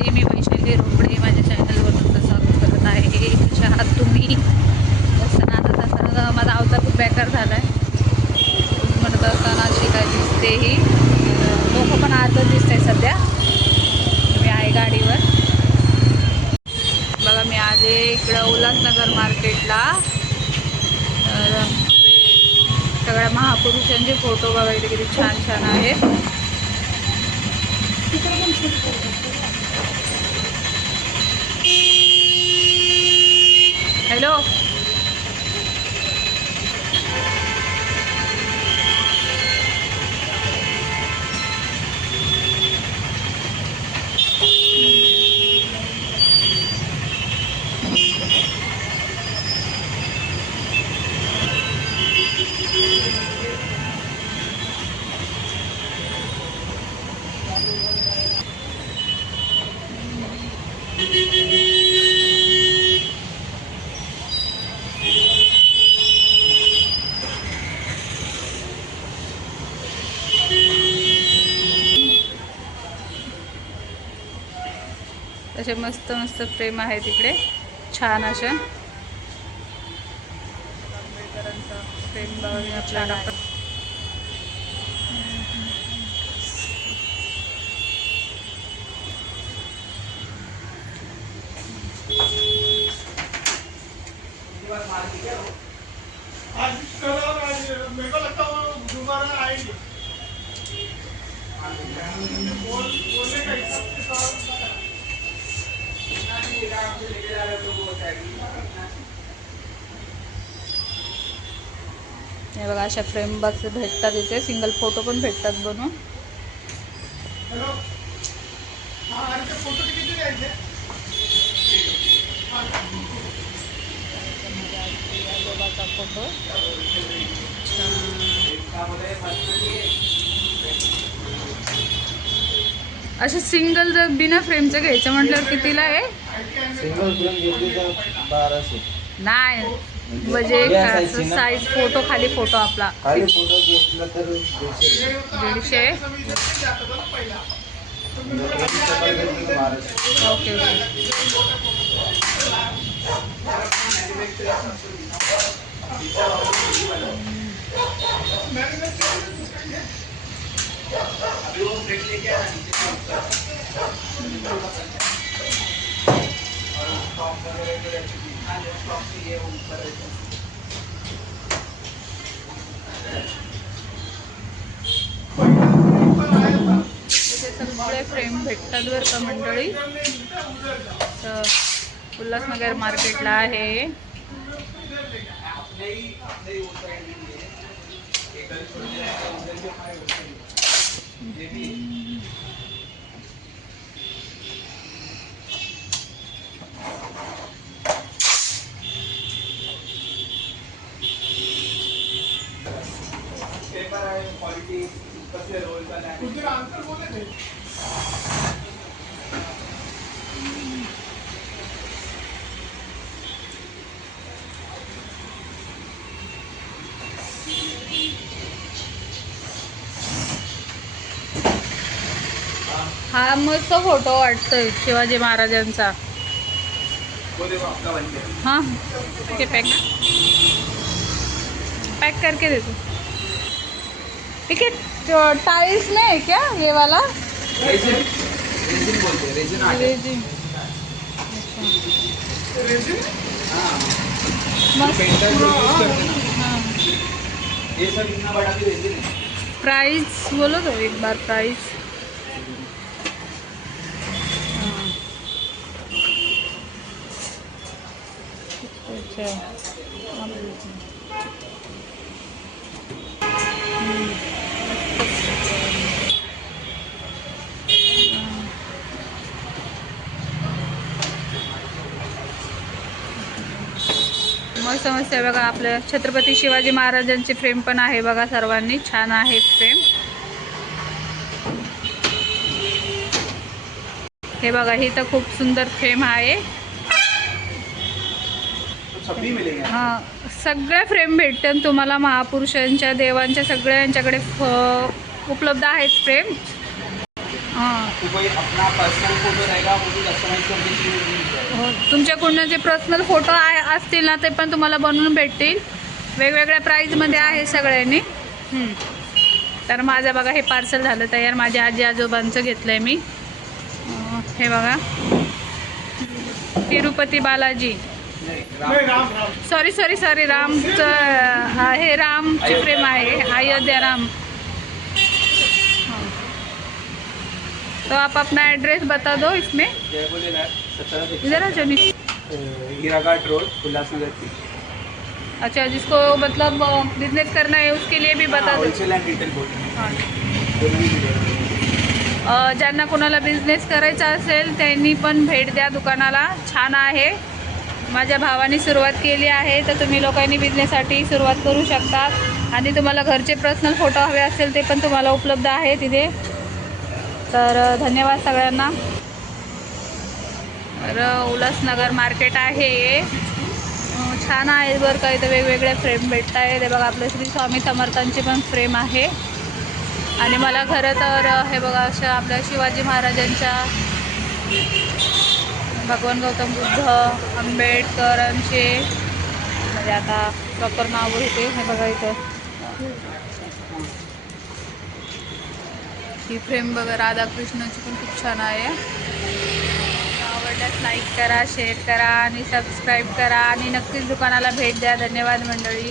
सकाळी. मी वैशाली रोकडे माझ्या चॅनलवर तुमचं स्वागत करत आहे. कशा आहात तुम्ही? असताना आता तसं माझा अवतार खूप बेकार झाला आहे. म्हणत असताना अशी काय दिसते ही लोक पण आतच दिसत आहे सध्या. मी आहे गाडीवर. बघा मी आले इकडं उल्हासनगर मार्केटला. तर सगळ्या महापुरुषांचे फोटो बघा इथे किती छान छान आहेत. हॅलो असे मस्त मस्त फ्रेम आहेत इकडे छान अशा. आंबेडकरांचा फ्रेम बघा छान आहे. हे बघा अशा फ्रेम बॉक्स भेटतात इथे. सिंगल फोटो पण भेटतात बनवून. फोटो असे सिंगल जर बिना फ्रेमचं घ्यायचं म्हटल्यावर कितीला आहे? सिंगल फ्रेम घेतली तर 1200. नाही म्हणजे साईज फोटो खाली फोटो आपला खाली फोटो घेतला तर 150. 150. ओके सगळे फ्रेम भेटतात बरं का मंडळी. तर उल्हासनगर मार्केटला आहे. हा मस्त फोटो वाटतोय शिवाजी महाराजांचा. हाँ ठीक है पैक ना पैक करके दे दो. ठीक है. टाइल्स में है क्या ये वाला? रेजिन बोलते हैं. रेजिन हाँ मस्त. हाँ ये सब इतना बड़ा भी रेजिन है. प्राइस बोलो तो एक बार प्राइस. अच्छा मस्त मस्त आहे बघा. आपल्या छत्रपती शिवाजी महाराजांची फ्रेम पण आहे बघा. सर्वांनी छान आहे फ्रेम. हे बघा ही तर खूप सुंदर फ्रेम आहे. हां सगळ्या फ्रेम भेटतात तुम्हाला. महापुरुषांच्या देवांच्या सगळ्यांच्याकडे उपलब्ध आहेत फ्रेम. हां तो कोई अपना पर्सनल फोटो रहेगा वो भी कस्टमाइज करके चाहिए वो भी मिल जाएगा। हो, तुमच्याकडून जे पर्सनल फोटो असतील ना ते पण तुम्हाला बनवून भेटतील. वेगवेगळ्या प्राईजमध्ये आहे सगळ्यांनी. तर माझं बघा हे पार्सल झालं तयार. माझ्या आजी आजोबांचं घेतलं आहे मी. हे बघा तिरुपती बालाजी, नहीं, राम सॉरी रामचं हे रामची फ्रेम आहे. अयोध्या राम. तो आप अपना एड्रेस बता दो इसमें. जय भोलेनाथ 17 इधर आ जोनी. हीराघाट रोड उल्लासनगर की। अच्छा, जिसको मतलब बिजनेस करना है उसके लिए भी बता दो. होलसेल एंड रिटेल बोल हां. दोनों ही मिळेल। ज्यांना कोणाला बिझनेस करायचा असेल त्यांनी पण भेट द्या दुकानाला. छान आहे. माझ्या भावाने सुरुवात केली आहे, तर तुम्ही लोकांनी बिझनेससाठी सुरुवात करू शकतात. आणि तुम्हाला घरचे पर्सनल फोटो हवे असेल ते पण तुम्हाला उपलब्ध आहे तिथे. तर धन्यवाद सगळ्यांना. तर उल्हासनगर मार्केट आहे. छान आहे बरं का. इथं वेगवेगळे फ्रेम भेटत आहे. ते बघा आपलं श्री स्वामी समर्थांची पण फ्रेम आहे. आणि मला खरं तर हे बघा अशा आपल्या शिवाजी महाराजांच्या, भगवान गौतम बुद्ध, आंबेडकरांचे म्हणजे आता प्रॉपर नाव होते हे बघा इथं. ही फ्रेम बघा राधाकृष्णाची पण खूप छान आहे. आवडल्यास लाईक करा, शेअर करा आणि सबस्क्राईब करा आणि नक्कीच दुकानाला भेट द्या. धन्यवाद मंडळी.